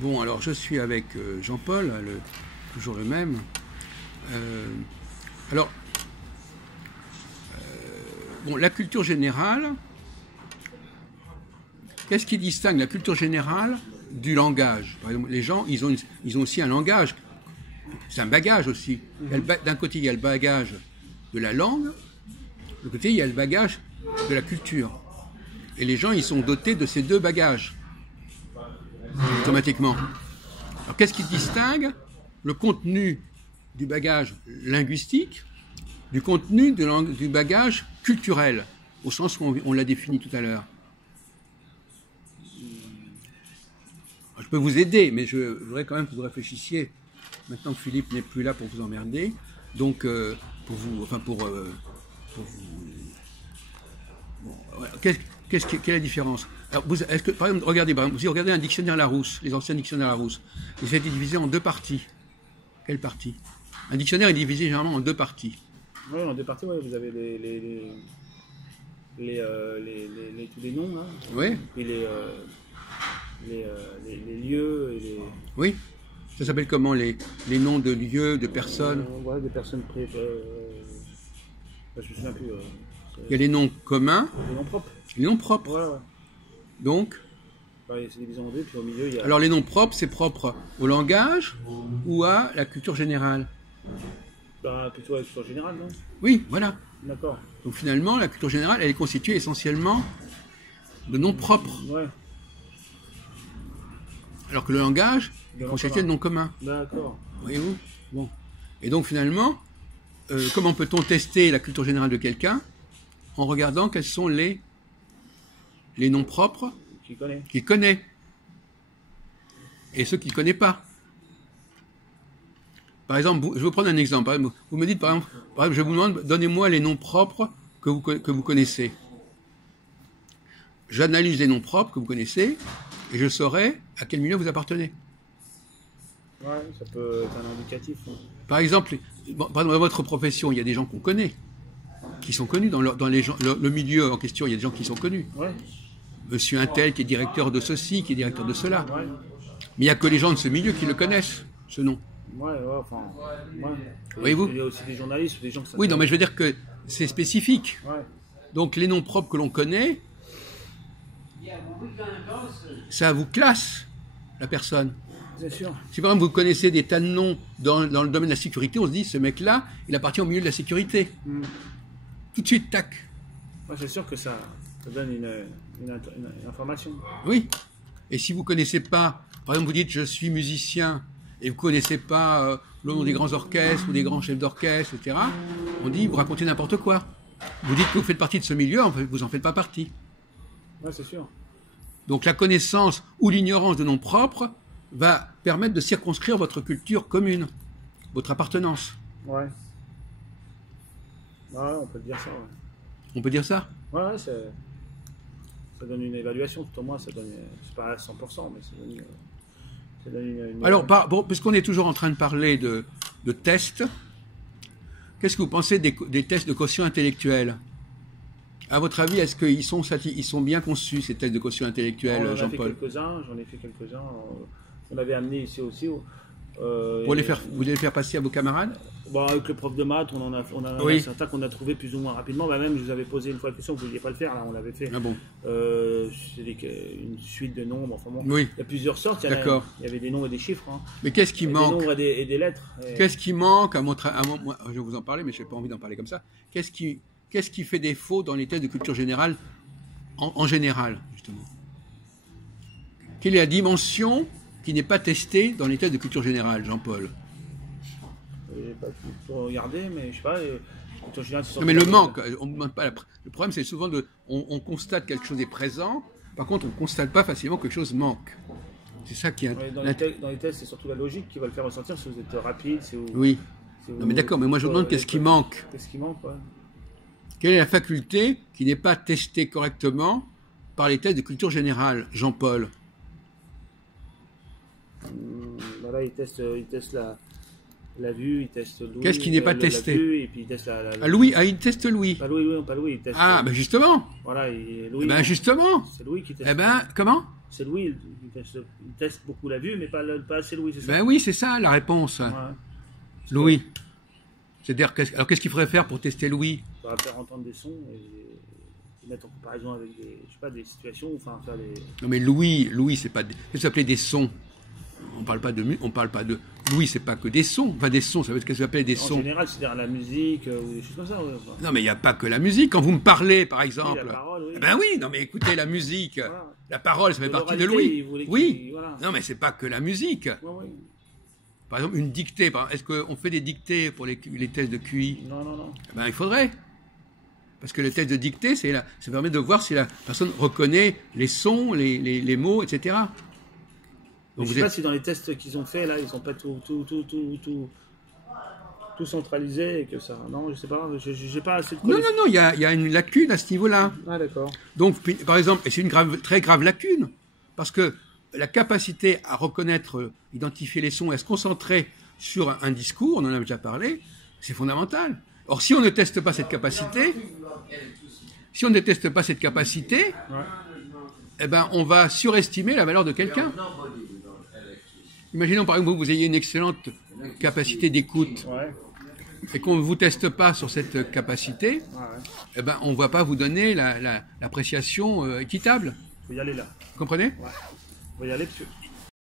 Bon, alors je suis avec Jean-Paul, toujours le même. Alors, bon, la culture générale, qu'est-ce qui distingue la culture générale du langage? Par exemple, les gens, ils ont aussi un langage. C'est un bagage aussi. D'un côté, il y a le bagage de la langue, de l'autre côté, il y a le bagage de la culture. Et les gens, ils sont dotés de ces deux bagages, automatiquement. Alors, qu'est-ce qui distingue le contenu du bagage linguistique du contenu du bagage culturel, au sens où on l'a défini tout à l'heure? Je peux vous aider, mais je voudrais quand même que vous réfléchissiez. Maintenant que Philippe n'est plus là pour vous emmerder, donc pour vous, bon, voilà. Quelle est la différence? Alors, est-ce que, par exemple, regardez, vous regardez un dictionnaire Larousse, les anciens dictionnaires Larousse, ils ont été divisés en deux parties. Quelle partie? Un dictionnaire est divisé généralement en deux parties. Oui, en deux parties, ouais, vous avez tous les noms, là. Oui. Et les lieux et les... Oui. Ça s'appelle comment, les noms de lieux, de personnes? Ouais, des personnes je me souviens plus. Il y a les noms communs. Les noms propres. Les noms propres. Voilà, ouais. Donc, c'est divisé en deux, puis au milieu, il y a... Alors les noms propres, c'est propre au langage ou à la culture générale? Plutôt à la culture générale, non? Oui, voilà. D'accord. Donc finalement, la culture générale, elle est constituée essentiellement de noms propres. Ouais. Alors que le langage est constitué de noms communs. D'accord. Voyez-vous? Bon. Et donc finalement, comment peut-on tester la culture générale de quelqu'un? En regardant quels sont les noms propres qu'il connaît. Et ceux qu'il ne connaît pas. Par exemple, je vais vous prendre un exemple. Vous me dites, par exemple, je vous demande, donnez-moi les noms propres que vous connaissez. J'analyse les noms propres que vous connaissez et je saurai à quel milieu vous appartenez. Ouais, ça peut être un indicatif. Hein. Par exemple, dans votre profession, il y a des gens qu'on connaît, qui sont connus dans le milieu en question. Il y a des gens qui sont connus. Ouais. Monsieur Untel qui est directeur de ceci, qui est directeur de cela. Ouais. Mais il n'y a que les gens de ce milieu qui le connaissent, ce nom. Ouais, enfin. Ouais. Voyez-vous? Il y a aussi des journalistes ou des gens que ça... Oui, non, mais je veux dire que c'est spécifique. Ouais. Donc les noms propres que l'on connaît, ça vous classe la personne. Bien sûr. Si par exemple vous connaissez des tas de noms dans le domaine de la sécurité, on se dit ce mec-là, il appartient au milieu de la sécurité. Tout de suite, tac. Ouais, c'est sûr que ça donne une information. Oui. Et si vous ne connaissez pas, par exemple vous dites je suis musicien, et vous ne connaissez pas le nom des grands orchestres ou des grands chefs d'orchestre, etc., on dit vous racontez n'importe quoi. Vous dites que vous faites partie de ce milieu, vous n'en faites pas partie. Ouais, c'est sûr. Donc la connaissance ou l'ignorance de noms propres va permettre de circonscrire votre culture commune, votre appartenance. Ouais. Ouais, on peut dire ça, ouais. On peut dire ça? Ouais, ça donne une évaluation, tout au moins, ça donne, c'est pas à 100%, mais ça donne une... Alors, puisqu'on est toujours en train de parler de tests, qu'est-ce que vous pensez des tests de quotient intellectuel? À votre avis, est-ce qu'ils sont bien conçus, ces tests de quotient intellectuel, Jean-Paul? J'en ai fait quelques-uns. On avait amené ici aussi. Vous allez les faire passer à vos camarades? Avec le prof de maths, on en a oui. certains qu'on a trouvé plus ou moins rapidement. Même, je vous avais posé une fois la question, vous ne vouliez pas le faire, là, on l'avait fait. Ah bon? C'est une suite de nombres. Enfin bon, oui. Il y a plusieurs sortes. Il y avait des nombres et des chiffres. Hein. Mais qu'est-ce qui manque? Des nombres et des lettres. Qu'est-ce qui manque moi, je vais vous en parler, mais je n'ai pas envie d'en parler comme ça. Qu'est-ce qui fait défaut dans les tests de culture générale, en général, justement? Quelle est la dimension qui n'est pas testée dans les tests de culture générale, Jean-Paul? Je n'ai pas tout regardé, mais je sais pas. Culture générale, non, mais le manque, on ne demande pas. Le problème, c'est souvent on constate quelque chose est présent, par contre, on ne constate pas facilement que quelque chose manque. C'est ça qui est. Dans les tests, c'est surtout la logique qui va le faire ressentir si vous êtes rapide. Oui. Non, mais d'accord, mais moi je vous demande qu'est-ce qui manque? Qu'est-ce qui manque, ouais. Quelle est la faculté qui n'est pas testée correctement par les tests de culture générale, Jean-Paul? Là, il teste la vue, il teste Louis. Qu'est-ce qui n'est pas testé? La vue, et puis il teste Louis, il teste Louis. Pas Louis, il teste... Ah, ben justement. Voilà, Louis. Ben justement. C'est Louis qui teste. Eh ben, comment? C'est l'ouïe. Il teste beaucoup la vue, mais pas assez l'ouïe, c'est ça? Ben oui, c'est ça la réponse. Ouais. L'ouïe. C'est-à-dire, alors qu'est-ce qu'il faudrait faire pour tester l'ouïe? On va faire entendre des sons et mettre en comparaison avec des situations, enfin faire des... Non mais l'ouïe, c'est pas... Qu'est-ce que ça s'appelait des sons? On parle pas de... L'ouïe, c'est pas que des sons. Enfin, des sons, ça veut dire qu'est-ce que ça s'appelle des sons? En général, c'est-à-dire la musique ou des choses comme ça. Ouais, enfin. Non mais il n'y a pas que la musique. Quand vous me parlez, par Oui, exemple... la parole, oui. Eh ben oui, non mais écoutez, la musique, Voilà. la parole, ça fait partie de l'oralité, l'ouïe. il Oui. voilà. Non mais c'est pas que la musique. Ouais, ouais. Par exemple, une dictée. Est-ce qu'on fait des dictées pour les tests de QI? Non. Eh ben, il faudrait. Parce que le test de dictée, ça permet de voir si la personne reconnaît les sons, les mots, etc. Donc je ne sais pas si dans les tests qu'ils ont fait, là, ils n'ont pas tout centralisé et que ça... Non, je sais pas, j'ai pas assez de connaissances. Non, il y a une lacune à ce niveau-là. Ah, d'accord. Donc, par exemple, et c'est une très grave lacune, parce que la capacité à reconnaître, identifier les sons et à se concentrer sur un discours, on en a déjà parlé, c'est fondamental. Or, si on ne teste pas cette capacité, Ouais. eh ben, on va surestimer la valeur de quelqu'un. Imaginons par exemple que vous ayez une excellente capacité d'écoute Ouais. et qu'on ne vous teste pas sur cette capacité, Ouais. eh ben, on ne va pas vous donner l'appréciation équitable. Faut y aller là. Vous comprenez? Ouais. Faut y aller parce que...